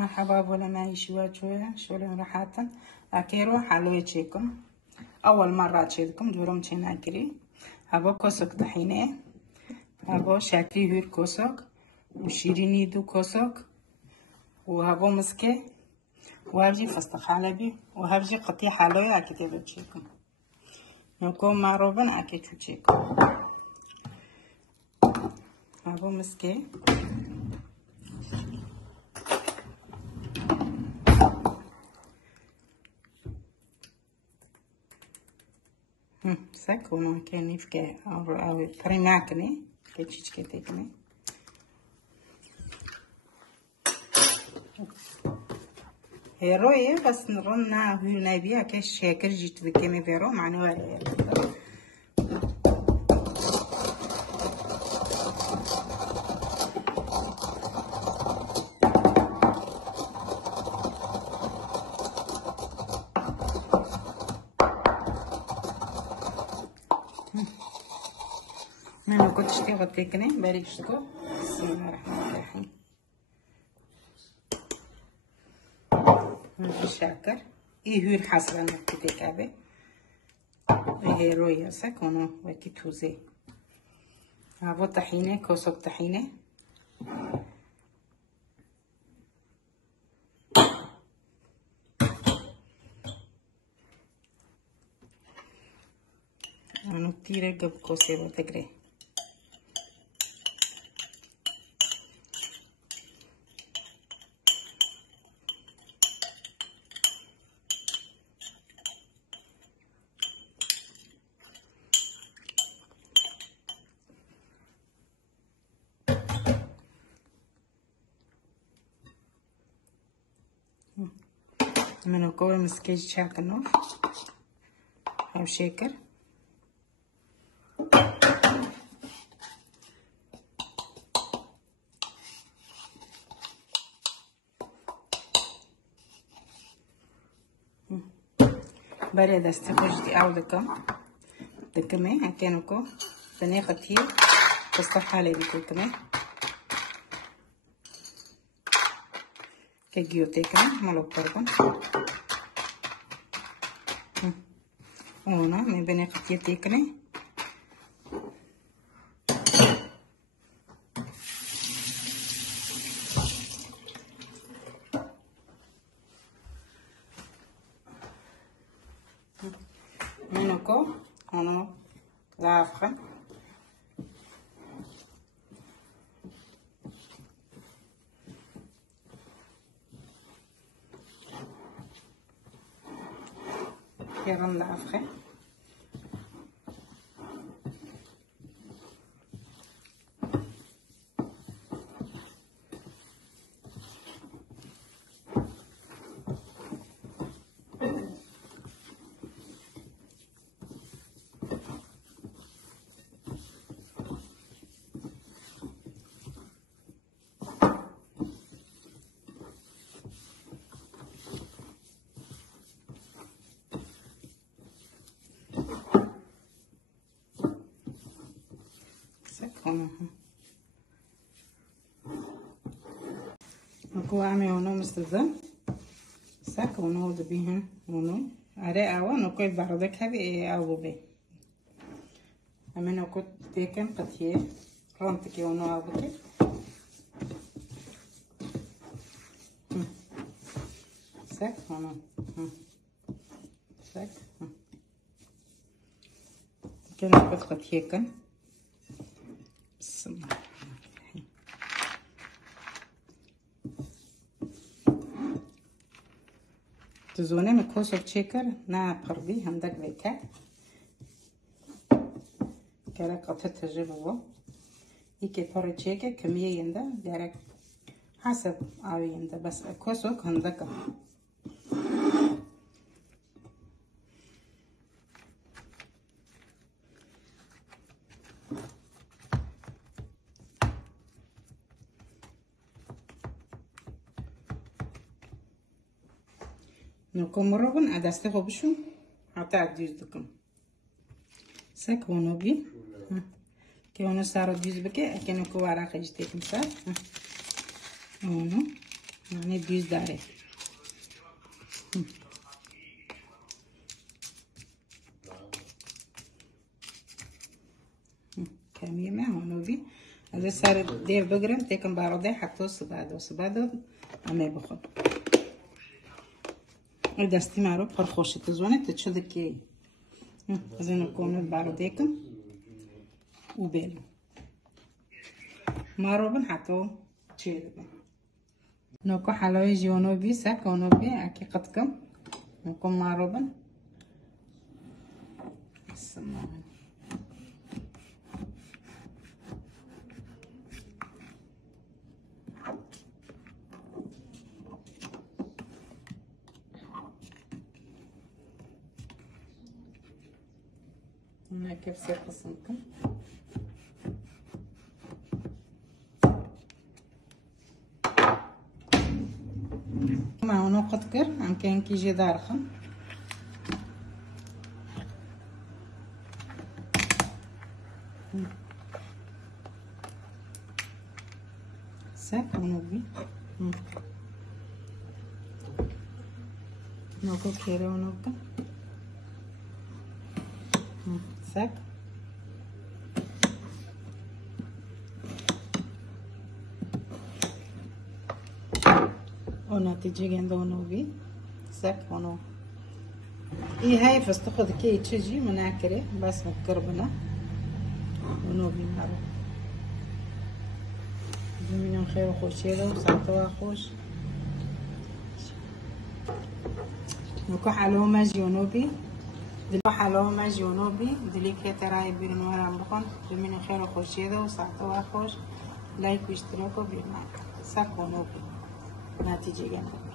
مرحبا بولا معي شوية شولين راحة أكيرو حلوة تشيكم أول مرة تشيكم دورم تشيناكري هبو كوسك طحينة هبو شاكري هير كوسك وشيريني دو كوسك وهبو مسكة وهبجي فستق حلبي وهبجي قطيع حلوة أكيد بتشيكم يكون معروبا أكيد تشيكم هبو مسكة سك ونو كان يفكى أو بريماكني كتشيش كتيكني هيروي بس نرنا هو نبيها كش شاكر جيت بكمي فيرو معنوها منو كنت اشتغل تكني بارك شتكو بسم الله الرحمن الرحيم شاكر ايه هو الحصرة نكتك ابي ايه رويا سكونو وكي توزي هابو طحينة كوسك طحينة انو كتير قب كوسي وتقري منو كوي مسكيج شاكنو او شاكر بري دستي خجتي او دكمي هكينوكو تاني خطير تصطح علي بيكو كمي كجيو تيكنا مالو بربن هنا من بني خطير تيكني منوكو هنا لافخن كيرن لافخن نكو عمي ونو مستلزم ساك ونو دبيهن ونو عرق عوا نكو يبعرضك هبي او بي اما نكو تيكن قطيه رمتكي ونو او بكي ساك ونو ساك كان نكو قطيه كن بسم الله تزونه مكوسو تشيكر نا قربي هندك بيكا كلا قطعة تجربه يكي طور تشيكر كمية يندا دارك حسب عاوي يندا بس كوسو هندك نكو مرغن أدستغو بشو حتى عديز دكم ساك ونو بي كي ونو سارو ديز بكي أكي نكو عراقي جتيكم سار ونو يعني بيز داره كميمة هونوبي هذا صار ديف بقرم تيكن باردي حتى وصبادو عمي بخون دستي معروف خرخوشة تزواني تتشدكي زين الكونات بارديكم وبيلو ماروبن حتى تشيدكم نوكو حلوي جونوبي ساكونوبي اكي قدكم نوكو ماروبن السماعة هنا كيف سير قسمكم مع نقط كر عم كان كيجي دارخم ساك ونوبي نوكو كيرا ونوكا ساك ونتيجة جنده نوبي ساك ونو اي هاي فستخد كي تشجي مناكري بس مكربنا ونوبي مارو زمينهم خير وخوش يدا وساعتوا خوش نكو حلو ماجي ونوبي دلو حلو ماجي ونوبي دليك هي تراي بيرن ورا بخون زمينهم خير وخوش يدا وساعتوا خوش لايك واشتراك وبيرنا ساك ونوبي نتيجة جنده